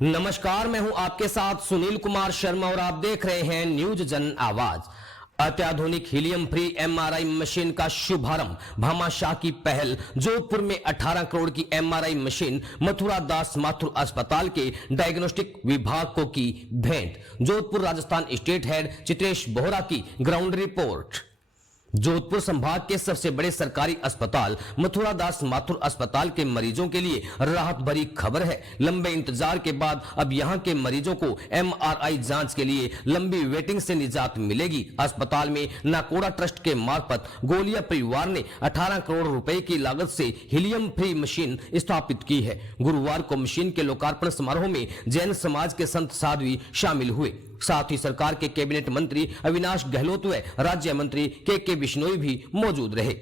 नमस्कार, मैं हूं आपके साथ सुनील कुमार शर्मा और आप देख रहे हैं न्यूज जन आवाज। अत्याधुनिक हीलियम फ्री एमआरआई मशीन का शुभारंभ। भामाशाह की पहल। जोधपुर में 18 करोड़ की एमआरआई मशीन मथुरा दास माथुर अस्पताल के डायग्नोस्टिक विभाग को की भेंट। जोधपुर राजस्थान स्टेट हेड चित्रेश बोहरा की ग्राउंड रिपोर्ट। जोधपुर संभाग के सबसे बड़े सरकारी अस्पताल मथुरा दास माथुर अस्पताल के मरीजों के लिए राहत भरी खबर है। लंबे इंतजार के बाद अब यहां के मरीजों को एमआरआई जांच के लिए लंबी वेटिंग से निजात मिलेगी। अस्पताल में नाकोड़ा ट्रस्ट के मार्फत गोलिया परिवार ने 18 करोड़ रुपए की लागत से हीलियम फ्री मशीन स्थापित की है। गुरुवार को मशीन के लोकार्पण समारोह में जैन समाज के संत साध्वी शामिल हुए। साथ ही सरकार के कैबिनेट मंत्री अविनाश गहलोत व राज्य मंत्री के बिश्नोई भी मौजूद रहे।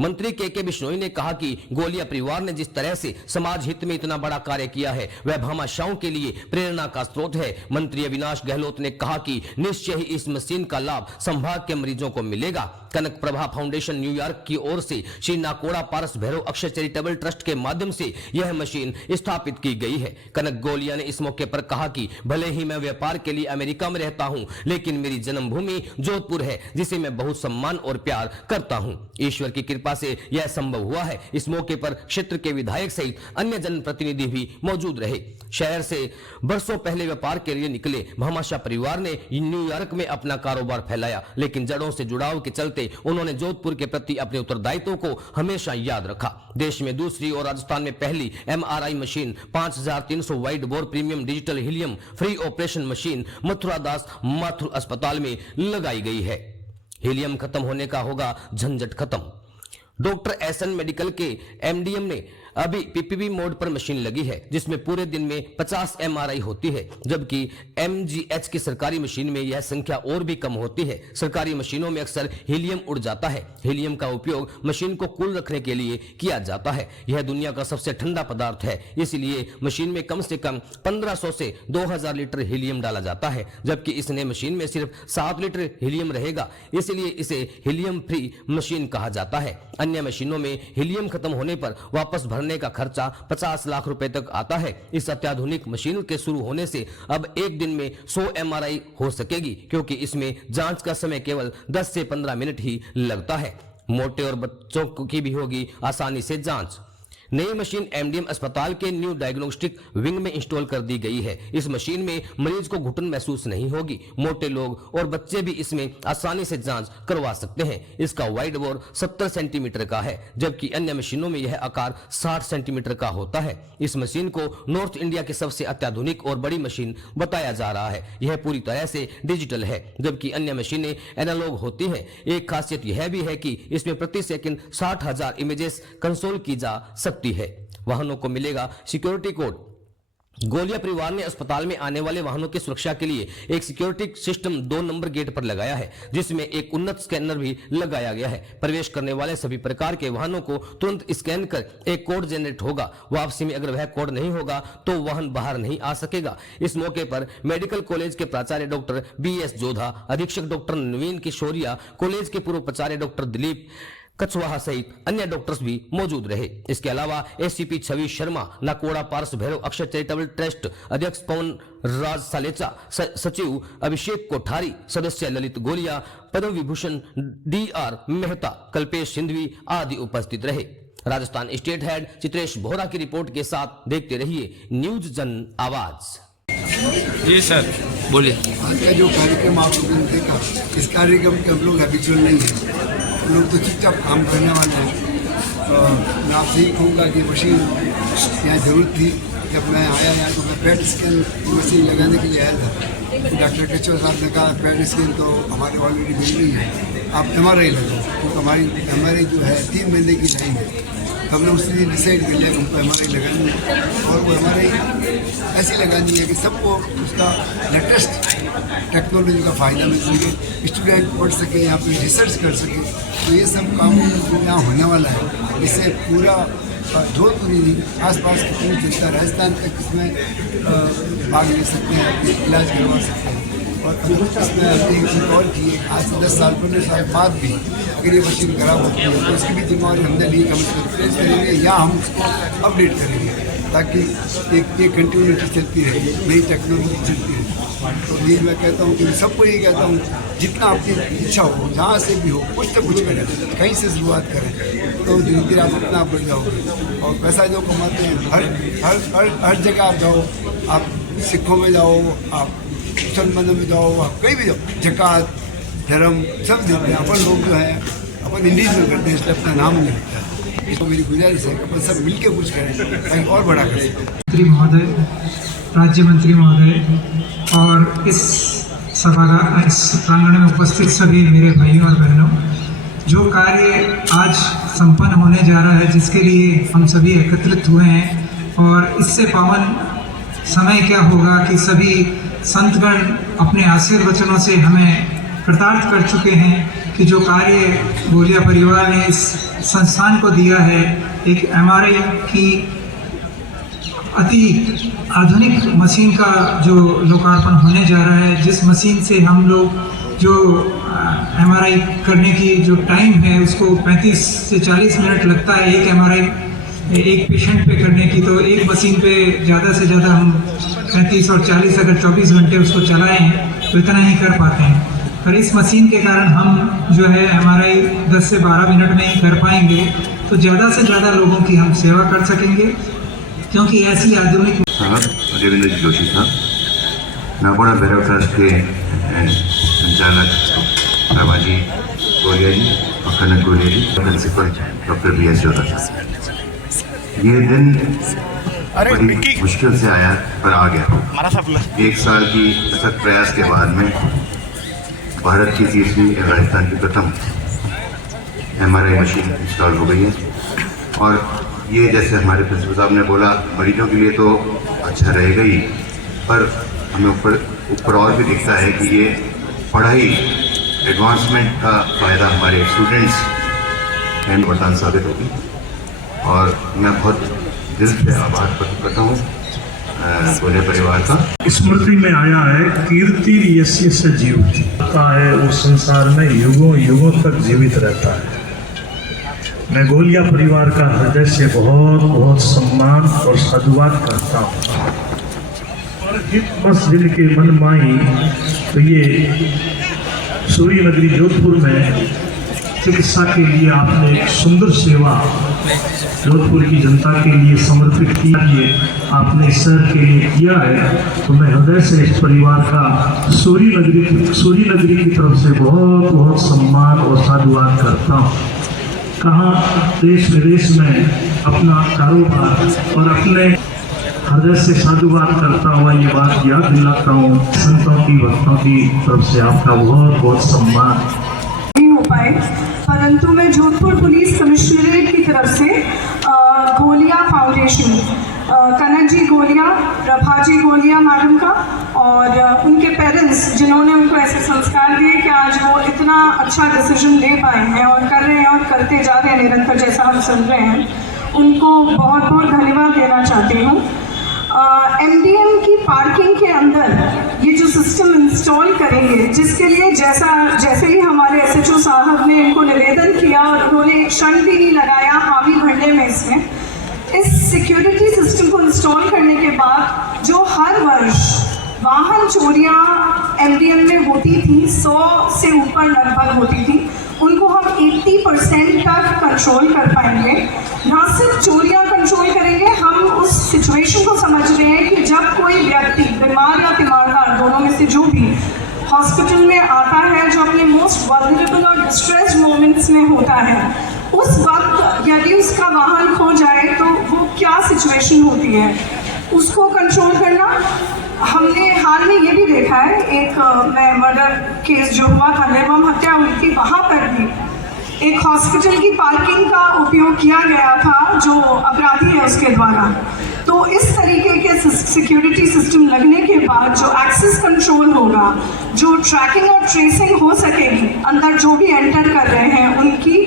मंत्री के बिश्नोई ने कहा कि गोलिया परिवार ने जिस तरह से समाज हित में इतना बड़ा कार्य किया है वह भामाशाहों के लिए प्रेरणा का स्रोत है। मंत्री अविनाश गहलोत ने कहा कि निश्चय ही इस मशीन का लाभ संभाग के मरीजों को मिलेगा। कनक प्रभा फाउंडेशन न्यूयॉर्क की ओर से श्री नाकोड़ा पारस भैरव अक्षय चैरिटेबल ट्रस्ट के माध्यम से यह मशीन स्थापित की गई है। कनक गोलिया ने इस मौके पर कहा कि भले ही मैं व्यापार के लिए अमेरिका में रहता हूं, लेकिन मेरी जन्मभूमि जोधपुर है जिसे मैं बहुत सम्मान और प्यार करता हूं। ईश्वर की कृपा से यह संभव हुआ है। इस मौके पर क्षेत्र के विधायक सहित अन्य जनप्रतिनिधि भी मौजूद रहे। शहर से बरसों पहले व्यापार के लिए निकले भामाशाह परिवार ने न्यूयॉर्क में अपना कारोबार फैलाया, लेकिन जड़ों से जुड़ाव के चलते उन्होंने जोधपुर के प्रति अपने उत्तरदायित्व को हमेशा याद रखा। देश में दूसरी और राजस्थान में पहली MRI machine 5300 wide bore premium digital helium free operation machine Mathura Das Mathur अस्पताल में लगाई गई है। हीलियम खत्म होने का होगा झंझट खत्म। डॉक्टर एसएन मेडिकल के एमडीएम ने अभी पीपीपी मोड पर मशीन लगी है जिसमें पूरे दिन में 50 एमआरआई होती है, जबकि एमजीएच की सरकारी मशीन में यह संख्या और भी कम होती है। सरकारी मशीनों में अक्सर हीलियम उड़ जाता है। हीलियम का उपयोग मशीन को कूल रखने के लिए किया जाता है। यह दुनिया का सबसे ठंडा पदार्थ है, इसलिए मशीन में कम से कम 1500 से 2000 लीटर हीलियम डाला जाता है, जबकि इसने मशीन में सिर्फ 7 लीटर हीलियम रहेगा, इसलिए इसे हीलियम फ्री मशीन कहा जाता है। अन्य मशीनों में हीलियम खत्म होने पर वापस भरने का खर्चा 50 लाख रुपए तक आता है। इस अत्याधुनिक मशीन के शुरू होने से अब एक दिन में 100 एमआरआई हो सकेगी, क्योंकि इसमें जांच का समय केवल 10 से 15 मिनट ही लगता है। मोटे और बच्चों की भी होगी आसानी से जांच। नई मशीन एमडीएम अस्पताल के न्यू डायग्नोस्टिक विंग में इंस्टॉल कर दी गई है। इस मशीन में मरीज को घुटन महसूस नहीं होगी। मोटे लोग और बच्चे भी इसमें आसानी से जांच करवा सकते हैं। इसका वाइड बोर 70 सेंटीमीटर का है, जबकि अन्य मशीनों में यह आकार 60 सेंटीमीटर का होता है। इस मशीन को नॉर्थ इंडिया की सबसे अत्याधुनिक और बड़ी मशीन बताया जा रहा है। यह पूरी तरह से डिजिटल है, जबकि अन्य मशीनें एनालॉग होती हैं। एक खासियत यह भी है कि इसमें प्रति सेकंड 60,000 इमेजेस कंसोल की जा सकती है। वाहनों को मिलेगा सिक्योरिटी कोड। गोलिया परिवार ने अस्पताल में आने वाले वाहनों की सुरक्षा के लिए एक सिक्योरिटी सिस्टम 2 नंबर गेट पर लगाया है, जिसमें एक उन्नत स्कैनर भी लगाया गया है। प्रवेश करने वाले सभी प्रकार के वाहनों को तुरंत स्कैन कर एक कोड जनरेट होगा। वापसी में अगर वह कोड नहीं होगा तो वाहन बाहर नहीं आ सकेगा। इस मौके पर मेडिकल कॉलेज के प्राचार्य डॉक्टर BS जोधा, अधीक्षक डॉक्टर नवीन किशोरिया, कॉलेज के पूर्व प्राचार्य डॉक्टर दिलीप कछवाहा सहित अन्य डॉक्टर्स भी मौजूद रहे। इसके अलावा एसीपी छवि शर्मा, नाकोड़ा पारस भैरव अक्षय चैरिटेबल ट्रस्ट अध्यक्ष पवन राज सालेचा, सचिव अभिषेक कोठारी, सदस्य ललित गोलिया, पद्म विभूषण DR मेहता, कल्पेश सिंधवी आदि उपस्थित रहे। राजस्थान स्टेट हेड चित्रेश बोहरा की रिपोर्ट के साथ देखते रहिए न्यूज जन आवाज। जी सर, बोलिए। आज का जो कार्यक्रम आप लोगों ने देखा, इस कार्यक्रम के हम लोग हैबिचुअल नहीं है। हम लोग तो चुपचाप काम करने वाले हैं। मैं आपसे ही कहूँगा कि मशीन यहाँ ज़रूरत थी। जब मैं आया यहाँ तो मैं पेट स्कैन मशीन लगाने के लिए आया था, तो डॉक्टर कछवा साहब ने कहा पेट स्कैन तो हमारे ऑलरेडी मिल रही है, आप MRI लगाओ। तो हमारी MRI जो है 3 महीने की लाइन है। हमने उसी दिन डिसाइड कर लिया कि हमको MRI लगानी है, और वो MRI ऐसी लगानी है कि सबको उसका लेटेस्ट टेक्नोलॉजी का फ़ायदा मिल सके, स्टूडेंट पढ़ सके, यहाँ पे रिसर्च कर सके। तो ये सब काम यहाँ होने वाला है। इससे पूरा जोधपुर ही आसपास की पूरी जनता राजस्थान तक इसमें भाग ले सकते हैं, इलाज करवा सकते हैं। और इसमें हमने रिकॉर्ड किए आज से 10 साल 15 साल बाद भी अगर ये मशीन खराब होती है तो उसकी भी जिम्मेवारी हमने ली कि हम उसको रिप्लेस करेंगे या हम उसको अपडेट करेंगे। ताकि एक कंटिन्यूटी चलती रहे, नई टेक्नोलॉजी चलती रहे। तो ये मैं कहता हूँ कि सबको ये कहता हूँ, जितना आपकी इच्छा हो, जहाँ से भी हो, कुछ ना कुछ करें, कहीं से शुरुआत करें, तो धीरे धीरे आप अपना बढ़ जाओगे। और पैसा जो कमाते हैं हर जगह आप जाओ, आप सिखों में जाओ, आप मुसलमानों में जाओ, आप कहीं भी जाओ, ज़कात धर्म सब देते हैं। अपन लोग जो है अपन इंडीज में करते हैं, इसलिए अपना नाम नहीं लिखता है। इसको मेरी गुजारिश है कि अपन सब मिल के कुछ करें, कहीं और बड़ा करें। मंत्री महोदय, राज्य मंत्री महोदय और इस प्रांगण में उपस्थित सभी मेरे भाइयों और बहनों, जो कार्य आज संपन्न होने जा रहा है, जिसके लिए हम सभी एकत्रित हुए हैं, और इससे पावन समय क्या होगा कि सभी संतगण अपने आशीर्वचनों से हमें कृतार्थ कर चुके हैं कि जो कार्य गोलिया परिवार ने इस संस्थान को दिया है, एक MRI की अति आधुनिक मशीन का जो लोकार्पण होने जा रहा है, जिस मशीन से हम लोग जो MRI करने की जो टाइम है उसको 35 से 40 मिनट लगता है एक MRI एक पेशेंट पे करने की, तो एक मशीन पे ज़्यादा से ज़्यादा हम 35 और 40 अगर 24 घंटे उसको चलाएं तो इतना ही कर पाते हैं। पर इस मशीन के कारण हम जो है MRI 10 से 12 मिनट में ही कर पाएंगे, तो ज़्यादा से ज़्यादा लोगों की हम सेवा कर सकेंगे, क्योंकि ऐसी आधुनिक रविंद्र जी जोशी साहब, नागौड़ा भैरव ट्रस्ट के संचालक प्रभाजी गोलिया जी और कनक गोलिया जी, प्रिंसिपल डॉक्टर BS जोधा साहब। ये दिन बड़ी मुश्किल से आया पर आ गया। 1 साल की सख्त प्रयास के बाद में भारत की तीसरी राजस्थान की प्रथम MRI मशीन इंस्टॉल हो गई है। और ये जैसे हमारे प्रिंसिपल साहब ने बोला, मरीजों के लिए तो अच्छा रहेगा ही, पर हमें ऊपर और भी दिखता है कि ये पढ़ाई एडवांसमेंट का फ़ायदा हमारे स्टूडेंट्स एंड वरदान साबित होगी। और मैं बहुत दिल से आभार प्रकट करता हूँ गोलिया परिवार का। स्मृति में आया है, कीर्ति यस्य से जीवति है, वो संसार में युगों युगों तक जीवित रहता है। मैं गोलिया परिवार का हृदय से बहुत बहुत सम्मान और साधुवाद करता हूँ। और बस दिल के मन माई, तो ये सूर्य नगरी जोधपुर में चिकित्सा के लिए आपने एक सुंदर सेवा जोधपुर की जनता के लिए समर्पित किया है, आपने शहर के लिए किया है। तो मैं हृदय से इस परिवार का सूर्य नगरी की तरफ से बहुत बहुत सम्मान और साधुवाद करता हूँ। कहाँ देश विदेश में अपना कारोबार और अपने हृदय से साधुवाद करता हुआ ये बात याद दिलाता हूँ, संतों की भक्तों की तरफ से आपका बहुत बहुत सम्मान। नहीं हो पाए, परंतु मैं जोधपुर पुलिस कमिश्नरेट की तरफ से गोलिया फाउंडेशन, कनक जी गोलिया, प्रभा जी गोलिया मैडम का और उनके पेरेंट्स, जिन्होंने उनको ऐसे संस्कार दिए कि आज वो इतना अच्छा डिसीजन ले पाए हैं और कर रहे हैं और करते जा रहे हैं निरंतर, जैसा हम सुन रहे हैं, उनको बहुत बहुत धन्यवाद देना चाहती हूँ। MDM की पार्किंग के अंदर ये जो सिस्टम इंस्टॉल करेंगे, जिसके लिए जैसे ही हमारे SHO साहब ने इनको निवेदन किया और उन्होंने एक क्षण भी नहीं लगाया हामी भरने में, इसमें इस सिक्योरिटी सिस्टम को इंस्टॉल करने के बाद जो हर वर्ष वाहन चोरियां MDM में होती थी, 100 से ऊपर लगभग होती थी, उनको हम 80% तक कंट्रोल कर पाएंगे। ना सिर्फ चोरियां कंट्रोल करेंगे, हम उस सिचुएशन को समझ रहे हैं कि जब कोई व्यक्ति बीमार या तीमारदार, दोनों में से जो भी, हॉस्पिटल में आता है, जो अपने मोस्ट वल्नरेबल और डिस्ट्रेस्ड मोमेंट्स में होता है, उस वक्त यदि उसका वाहन खो जाए तो वो क्या सिचुएशन होती है, उसको कंट्रोल करना। हमने हाल में ये भी देखा है, एक मर्डर केस जो हुआ था, निर्मम हत्या हुई थी, वहाँ पर भी एक हॉस्पिटल की पार्किंग का उपयोग किया गया था जो अपराधी है उसके द्वारा। तो इस तरीके के सिक्योरिटी सिस्टम लगने के बाद जो एक्सेस कंट्रोल होगा, जो ट्रैकिंग और ट्रेसिंग हो सकेगी अंदर जो भी एंटर कर रहे हैं उनकी,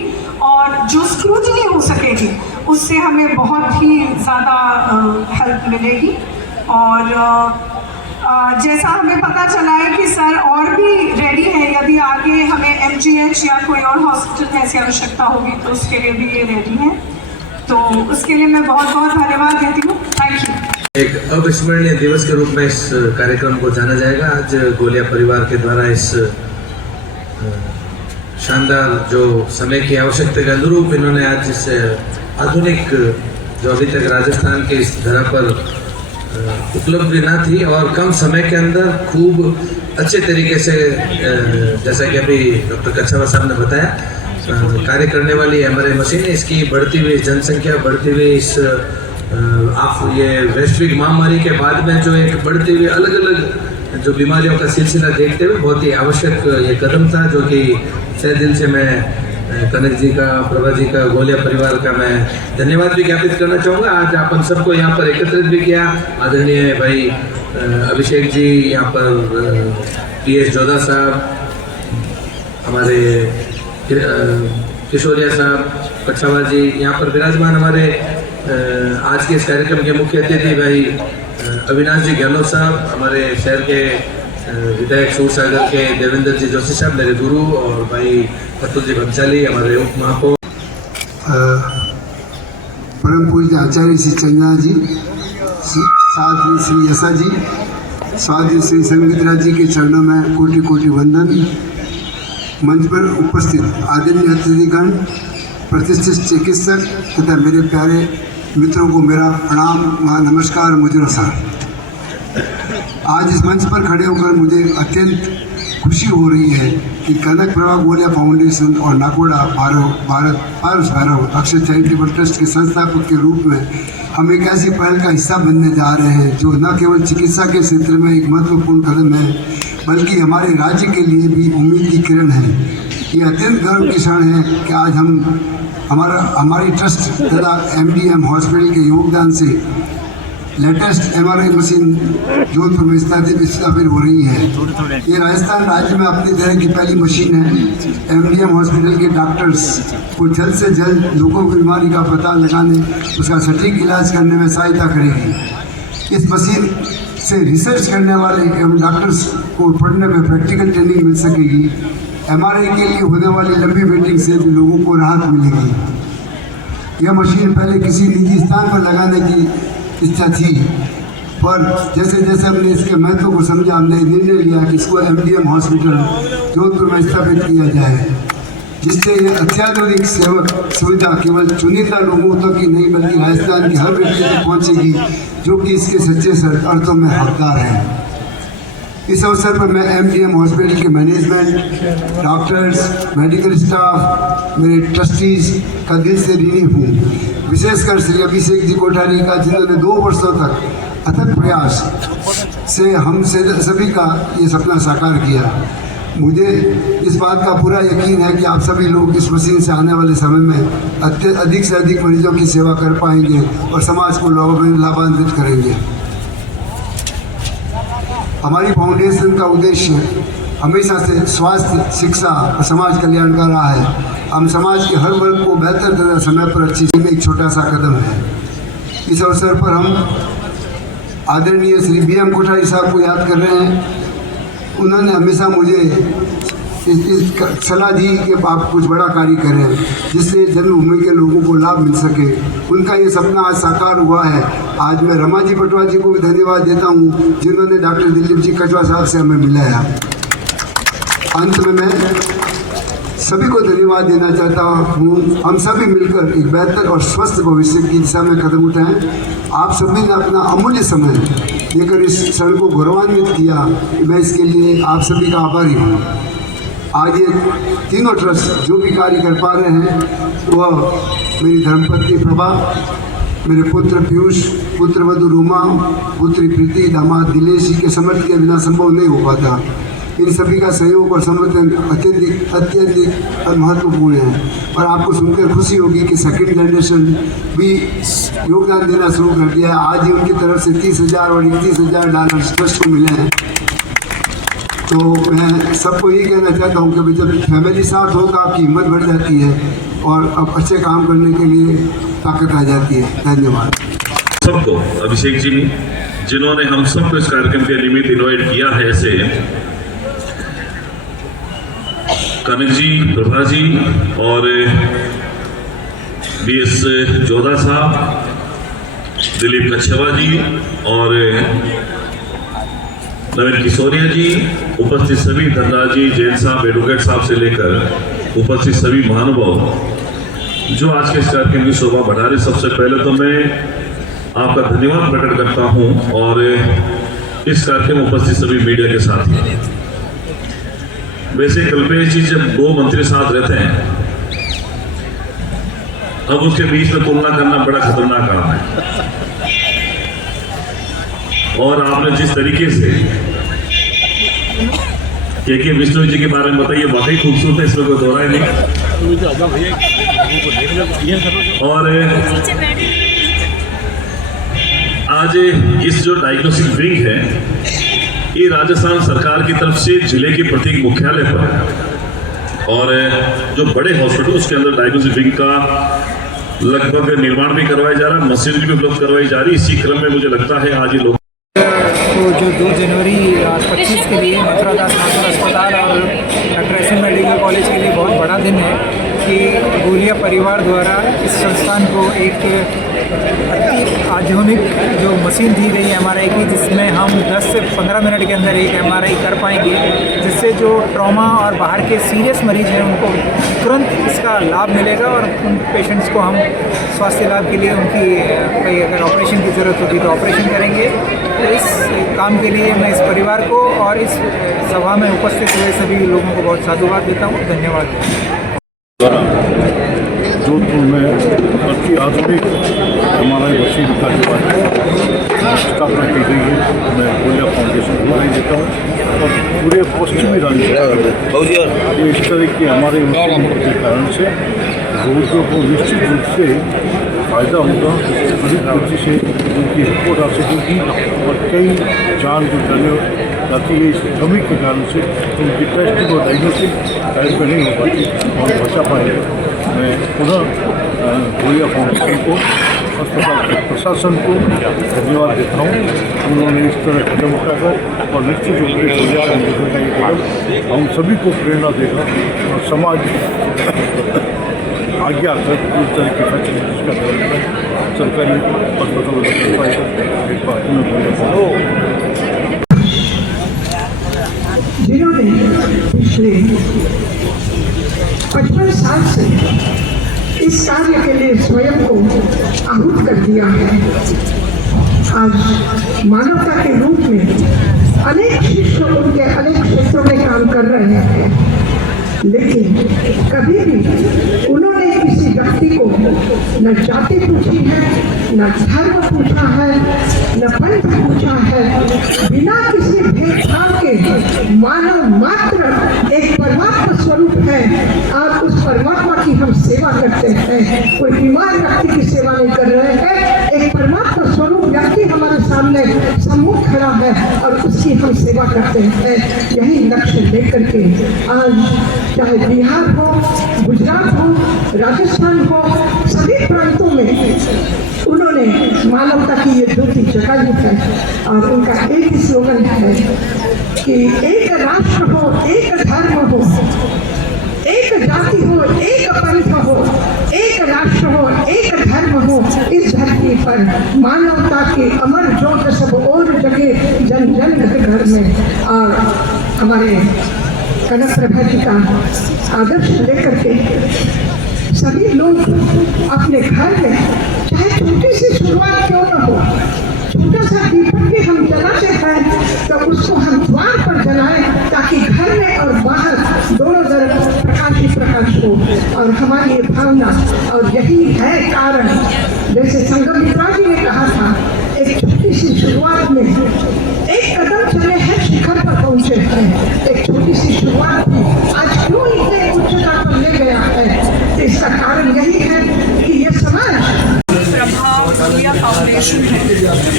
और जो स्क्रूटनी हो सकेगी, उससे हमें बहुत ही ज़्यादा हेल्प मिलेगी। और जैसा हमें पता चला है कि सर और भी रेडी है, यदि आगे हमें MGH या कोई और हॉस्पिटल में ऐसी आवश्यकता होगी तो उसके लिए भी ये रेडी है। तो उसके लिए मैं बहुत बहुत धन्यवाद देती हूँ। Thank you. एक अविस्मरणीय दिवस के रूप में इस कार्यक्रम को जाना जाएगा। आज गोलिया परिवार के द्वारा इस शानदार जो समय की आवश्यकता के अनुरूप इन्होंने आज इस आधुनिक जो अभी तक राजस्थान के इस धरा पर उपलब्ध भी ना थी और कम समय के अंदर खूब अच्छे तरीके से जैसा कि अभी डॉक्टर कच्छावा साहब ने बताया कार्य करने वाली एमआरआई मशीन है। इसकी बढ़ती हुई जनसंख्या, बढ़ती हुई इस आप ये वैश्विक महामारी के बाद में जो एक बढ़ती हुई अलग अलग जो बीमारियों का सिलसिला देखते हुए बहुत ही आवश्यक ये कदम था, जो कि तहे दिल से मैं कनक जी का, प्रभा जी का, गोलिया परिवार का मैं धन्यवाद भी ज्ञापित करना चाहूँगा। आज अपन सबको यहाँ पर एकत्रित भी किया। आदरणीय भाई अभिषेक जी, यहाँ पर PS जोधा साहब, हमारे किशोरिया साहब, कच्छावा जी, यहाँ पर विराजमान हमारे आज के इस कार्यक्रम के मुख्य अतिथि भाई अविनाश जी गहलोत साहब, हमारे शहर के विधायक सूरसागर के देवेंद्र जी जोशी साहब मेरे गुरु, और भाई अतुल जी भंसाली हमारे उप महापौर, परम पूज्य आचार्य श्री चंद्रा जी, साथ में श्री यशा जी, साथ ही श्री संगीतराज जी के चरणों में कोटि कोटि वंदन। मंच पर उपस्थित आदरणीय अतिथिगण, प्रतिष्ठित चिकित्सक तथा मेरे प्यारे मित्रों को मेरा प्रणाम व नमस्कार मुजरा साहब। आज इस मंच पर खड़े होकर मुझे अत्यंत खुशी हो रही है कि कनक प्रभा गोलिया फाउंडेशन और नाकोड़ा भारत पारस भैरव अक्षय चैरिटेबल ट्रस्ट के संस्थापक के रूप में हम एक ऐसी पहल का हिस्सा बनने जा रहे हैं जो न केवल चिकित्सा के क्षेत्र में एक महत्वपूर्ण कदम है, बल्कि हमारे राज्य के लिए भी उम्मीद की किरण है। ये अत्यंत गर्व की क्षण है कि आज हमारी ट्रस्ट तथा MDM हॉस्पिटल के योगदान से लेटेस्ट MRI मशीन जोधपुर में स्थापित हो रही है। ये राजस्थान राज्य में अपनी तरह की पहली मशीन है। MDM हॉस्पिटल के डॉक्टर्स को जल्द से जल्द लोगों की बीमारी का पता लगाने, उसका सटीक इलाज करने में सहायता करेगी। इस मशीन से रिसर्च करने वाले एवं डॉक्टर्स को पढ़ने में प्रैक्टिकल ट्रेनिंग मिल सकेगी। MRI के लिए होने वाली लंबी वेटिंग से भी लोगों को राहत मिलेगी। यह मशीन पहले किसी निजी स्थान पर लगाने की इच्छा थी, पर जैसे जैसे हमने इसके महत्व को समझा, हमने निर्णय लिया कि इसको MDM हॉस्पिटल जोधपुर में स्थापित किया जाए, जिससे ये अत्याधुनिक सुविधा केवल चुनिंदा लोगों तक ही नहीं बल्कि राजस्थान की हर व्यक्ति तक पहुँचेगी जो कि इसके सच्चे अर्थों में हकदार है। इस अवसर पर मैं MDM हॉस्पिटल के मैनेजमेंट, डॉक्टर्स, मेडिकल स्टाफ, मेरे ट्रस्टीज का दिल से ऋणी हूँ। विशेषकर श्री अभिषेक जी कोठारी का, जिन्होंने 2 वर्षों तक अथक प्रयास से हम सभी का ये सपना साकार किया। मुझे इस बात का पूरा यकीन है कि आप सभी लोग इस मशीन से आने वाले समय में अधिक से अधिक मरीजों की सेवा कर पाएंगे और समाज को लाभान्वित करेंगे। हमारी फाउंडेशन का उद्देश्य हमेशा से स्वास्थ्य, शिक्षा और समाज कल्याण का रहा है। हम समाज के हर वर्ग को बेहतर तरह समय पर अच्छी में एक छोटा सा कदम है। इस अवसर पर हम आदरणीय श्री BM कोठारी साहब को याद कर रहे हैं। उन्होंने हमेशा मुझे इस सलाह दी कि आप कुछ बड़ा कार्य करें जिससे जन्मभूमि के लोगों को लाभ मिल सके। उनका ये सपना आज साकार हुआ है। आज मैं रमा जी पटवा जी को भी धन्यवाद देता हूँ, जिन्होंने डॉक्टर दिलीप जी कछवा साहब से हमें मिलाया। अंत में मैं सभी को धन्यवाद देना चाहता हूँ। हम सभी मिलकर एक बेहतर और स्वस्थ भविष्य की दिशा में कदम उठाएं। आप सभी ने अपना अमूल्य समय देकर इस क्षण को गौरवान्वित किया। मैं इसके लिए आप सभी का आभारी हूँ। आज ये तीनों ट्रस्ट जो भी कार्य कर पा रहे हैं वह मेरी धर्मपत्नी प्रभा, मेरे पुत्र पीयूष, पुत्र वधु रूमा, पुत्री प्रीति, दामाद दिलेश के समर्थ के बिना संभव नहीं हो पाता। इन सभी का सहयोग और समर्थन अत्यधिक महत्वपूर्ण है। और आपको सुनकर खुशी होगी कि सेकंड जनरेशन भी योगदान देना शुरू कर दिया है। आज ही उनकी तरफ से 30,000 और 31,000 डॉलर ट्रस्ट को मिले हैं। तो मैं सबको ये कहना चाहता हूँ कि जब फैमिली साथ हो तो आपकी हिम्मत बढ़ जाती है और अब अच्छे काम करने के लिए ताकत आ जाती है। धन्यवाद सबको। अभिषेक जी जिन्होंने हम सबको इस कार्यक्रम के निमित्त इन्वाइट किया है, ऐसे कनक जी, प्रभा जी और BS जोधा साहब, दिलीप कच्छवा जी और नवीन किशोरिया जी, उपस्थित सभी धनराज जी, जैन साहब, एडवोकेट साहब से लेकर उपस्थित सभी महानुभाव जो आज के इस कार्यक्रम की शोभा बढ़ा रहे, सबसे पहले तो मैं आपका धन्यवाद प्रकट करता हूं और इस कार्यक्रम में उपस्थित सभी मीडिया के साथी। वैसे कल्पेश जी जब दो मंत्री साथ रहते हैं, अब उसके बीच में तुलना करना बड़ा खतरनाक काम है। और आपने जिस तरीके से के विष्णु जी के बारे में बताइए, वाकई खूबसूरत है, इसमें कोई दो राय नहीं। और आज इस जो डायग्नोस्टिक विंग है, ये राजस्थान सरकार की तरफ से जिले के प्रत्येक मुख्यालय पर और जो बड़े हॉस्पिटल उसके अंदर डायग्नोस्टिक विंग का लगभग निर्माण भी करवाया जा रहा है, मशीनरी भी उपलब्ध करवाई जा रही है। इसी क्रम में मुझे लगता है आज ये लोग तो जो 2 जनवरी 25 के लिए मथुरा दास नागौर अस्पताल और doctor S N medical college के लिए बहुत बड़ा दिन है कि गोलिया परिवार द्वारा इस संस्थान को एक अति आधुनिक जो मशीन दी गई है MRI की, जिसमें हम 10 से 15 मिनट के अंदर एक MRI कर पाएंगे, जिससे जो ट्रॉमा और बाहर के सीरियस मरीज हैं उनको तुरंत इसका लाभ मिलेगा और उन पेशेंट्स को हम स्वास्थ्य लाभ के लिए उनकी कोई अगर ऑपरेशन की ज़रूरत होगी तो ऑपरेशन करेंगे। तो इस काम के लिए मैं इस परिवार को और इस सभा में उपस्थित हुए सभी लोगों को बहुत साधुवाद देता हूँ। धन्यवाद। जोधपुर में अति आधुनिक MRI मशीन का जो स्थापना की गई है, मैं गोलिया फाउंडेशन को बधाई देता हूँ और पूरे पश्चिमी राज्य में इस तरह की MRI मशीन के कारण से रोगियों को निश्चित रूप से फायदा होगा, अधिक गति से उनकी रिपोर्ट आ सकेगी और कई जान जो जाती है इस कमी के कारण से उनकी टेस्टिंग और डायग्नोस्टिक टाइम पर नहीं हो पाती और बचा पाएगा। मैं पुनः गोलिया फाउंडेशन को, अस्पताल के प्रशासन को धन्यवाद देता हूँ। उन्होंने इस तरह कदम उठाकर और निश्चित रूप से गोलिया फाउंडेशन का ये कदम हम सभी को प्रेरणा देगा और समाज आगे आकर इस तरह की फैसिलिटीज का डेवलपमेंट सरकारी अस्पतालों में कर पाएगा। एक बार जिन्होंने पिछले 55 साल से इस कार्य के लिए स्वयं को आहूत कर दिया है। आज मानवता के रूप में अनेक शिष्य उनके अनेक क्षेत्रों में काम कर रहे हैं, लेकिन कभी भी उन्होंने किसी व्यक्ति को न जाति पूछी है, न धर्म पूछा है, न पंथ पूछा है। बिना किसी भेदभाव के मानव मात्र एक परमात्मा स्वरूप है और उस परमात्मा की हम सेवा करते हैं। कोई बीमार व्यक्ति की सेवा नहीं कर रहे हैं, एक परमात्मा स्वरूप व्यक्ति हमारे सामने सम्मुख खड़ा है और उसकी हम सेवा करते हैं। यही लक्ष्य लेकर के आज चाहे बिहार हो, गुजरात हो, राजस्थान हो, सभी प्रांतों में उन्होंने मानवता की ये ज्योति जगाई है और उनका एक ही स्लोगन है कि एक राष्ट्र हो, एक धर्म हो, एक जाति हो, एक पंथ हो, एक राष्ट्र हो, एक धर्म हो। इस धरती पर मानवता की अमर ज्योत सब और जगह जन जन घर में। और हमारे कनक प्रभा जी का आदर्श लेकर के सभी लोग अपने घर में चाहे छोटी सी शुरुआत क्यों न हो, छोटा सा दीपक भी हम जलाते हैं तो उसको हम द्वार पर जलाएं ताकि घर में और बाहर दोनों तरफ प्रकाश ही प्रकाश हो। और हमारी ये भावना और यही है कारण, जैसे संगम मित्रा जी ने कहा था, एक छोटी सी शुरुआत में एक कदम चले हैं शिखर पर पहुंचे हैं। एक छोटी सी शुरुआत भी आज क्यों इतने उच्चता पर ले गया है, इसका कारण यही है कि ये समाज गोलिया फाउंडेशन है,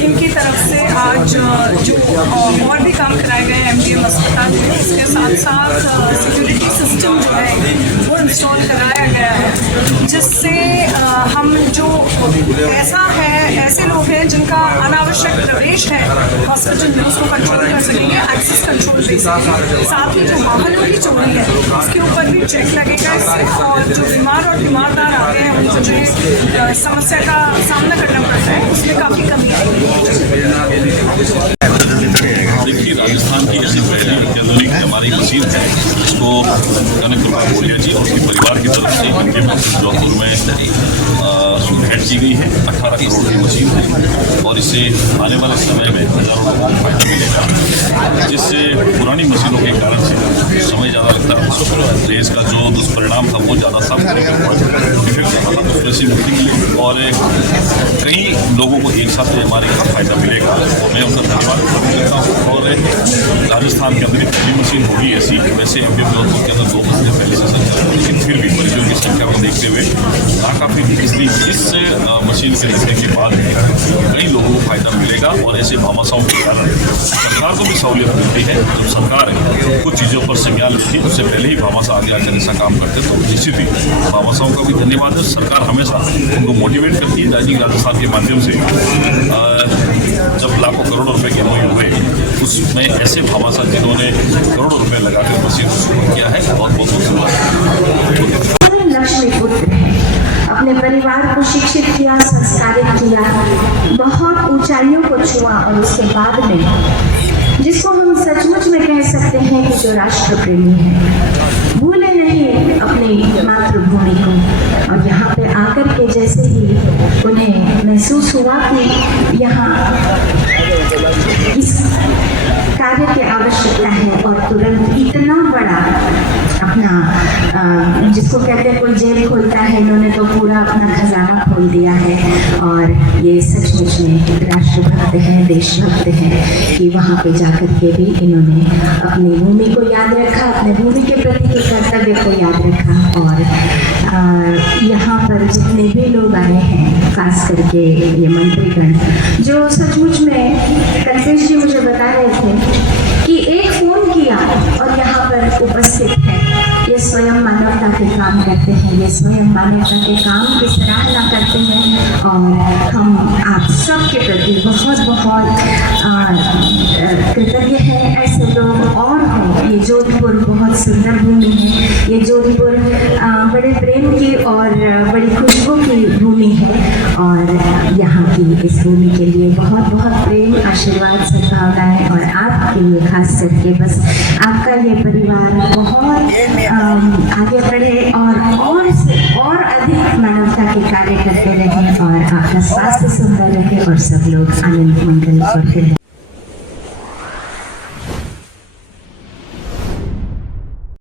इनकी तरफ से आज जो और भी काम कराए गए MDM अस्पताल में, उसके साथ साथ सिक्योरिटी सिस्टम सिस्टम जो है वो इंस्टॉल कराया गया है, जिससे हम जो ऐसे लोग हैं जिनका अनावश्यक प्रवेश है हॉस्पिटल में उसको कंट्रोल कर सकेंगे, एक्सेस कंट्रोल दे सकेंगे। साथ ही जो वाहनों की चोरी है उसके ऊपर भी चेक लगेगा इससे, और जो बीमार और बीमारदार आते हैं उनको जो समस्या का सामना करना पड़ता है उसमें काफ़ी कमी आएगी। देखिए, राजस्थान की ऐसी पहली अत्याधुनिक हमारी मशीन है जिसको कनक कृपा गोलिया जी और उसके परिवार की तरफ से इंडियन ऑफिस जौनपुर में भेंट की गई है। 18 करोड़ की मशीन है और इससे आने वाले समय में हजारों लोगों को फायदा मिलेगा, जिससे पुरानी मशीनों के कारण से समय ज़्यादा लगता है, देश का जो दुष्परिणाम था वो ज़्यादा साफ इफेक्ट होता था, उसमें से मुक्ति मिली और कई लोगों को एक साथ हमारे यहाँ फायदा मिलेगा। और मैं उनका धन्यवाद करता हूँ। और राजस्थान के अंदर एक पहली मशीन होगी ऐसी, वैसे एमपी जौनपुर के अंदर 2 मशीनें पहले से संचालित, लेकिन फिर भी मरीजों की संख्या को देखते हुए नाकाफी इस मशीन के लगने के बाद कई लोगों को फायदा मिलेगा और ऐसे भामाशाहों के कारण सरकार को भी सहूलियत मिलती है। जब सरकार कुछ चीज़ों पर संज्ञान लेती है उससे पहले ही भामाशाह आगे आकर ऐसा काम करते हैं, तो निश्चित ही भामाशाहों का भी धन्यवाद है। सरकार हमेशा उनको मोटिवेट करती है। दैनिक राजस्थान के माध्यम से जब लाखों करोड़ों रुपए के MOU हुए उसमें ऐसे भामाशाह जिन्होंने करोड़ों रुपए लगाकर मशीन को शुरू किया है, बहुत बहुत धन्यवाद। लक्ष्मी पुत्र है, अपने परिवार को शिक्षित किया, संस्कारित किया, बहुत ऊंचाइयों को छुआ और उसके बाद में जिसको हम सचमुच में कह सकते हैं कि जो राष्ट्र प्रेमी है, भूले नहीं अपनी मातृभूमि को। और यहाँ पे आकर के जैसे ही उन्हें महसूस हुआ कि यहाँ इस कार्य की आवश्यकता है और तुरंत इतना बड़ा अपना जिसको कहते हैं कोई जेल खोलता है, इन्होंने तो पूरा अपना खजाना खोल दिया है। और ये सचमुच में राष्ट्रभक्त हैं, देशभक्त हैं कि वहाँ पे जाकर के भी इन्होंने अपनी भूमि को याद रखा, अपने भूमि के प्रति के कर्तव्य को याद रखा। और यहाँ पर जितने भी लोग आए हैं, खास करके ये मंत्रीगण, जो सचमुच में कल्पेश जी मुझे बता रहे थे कि एक फोन किया और यहाँ पर उपस्थित है, ये स्वयं मानवता के काम करते हैं, ये स्वयं मानवता के काम की सराहना करते हैं। और हम आप सबके प्रति बहुत बहुत कृतज्ञ हैं। ऐसे लोग और हों। ये जोधपुर बहुत सुंदर भूमि है, ये जोधपुर बड़े प्रेम की और बड़ी खुशबू की भूमि है। और यहाँ की इस भूमि के लिए बहुत बहुत प्रेम, आशीर्वाद, सद्भावनाएं। और आपके लिए खास करके बस आपका ये परिवार बहुत आगे बढ़े और अधिक मानवता के कार्य करते रहे और आपका स्वास्थ्य सुंदर रहे और सब लोग आनंद मंगल करते रहे।